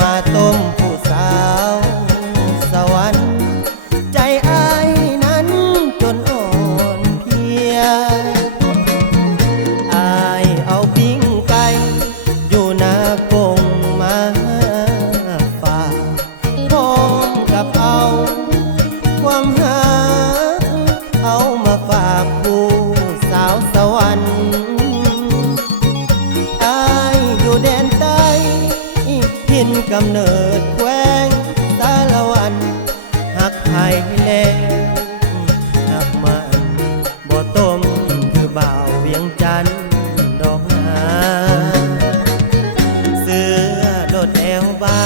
มาต้มผู้สาวสวรรค์ใจอ้ายนั้นจนอ่อนเพลียอ้ายเอาปิ้งไก่อยู่หน้ากงมาฝากพร้อมกับเอาความหาเอามาฝากผู้สาวสวรรค์อ้ายอยู่แดนใต้ถิ่นกำเนิดแขวงสารวันหักไทยแลงหักมันบ่ต้มคือบ่าวเวียงจันทน์ดอกนาเสื้อโดดแอวบา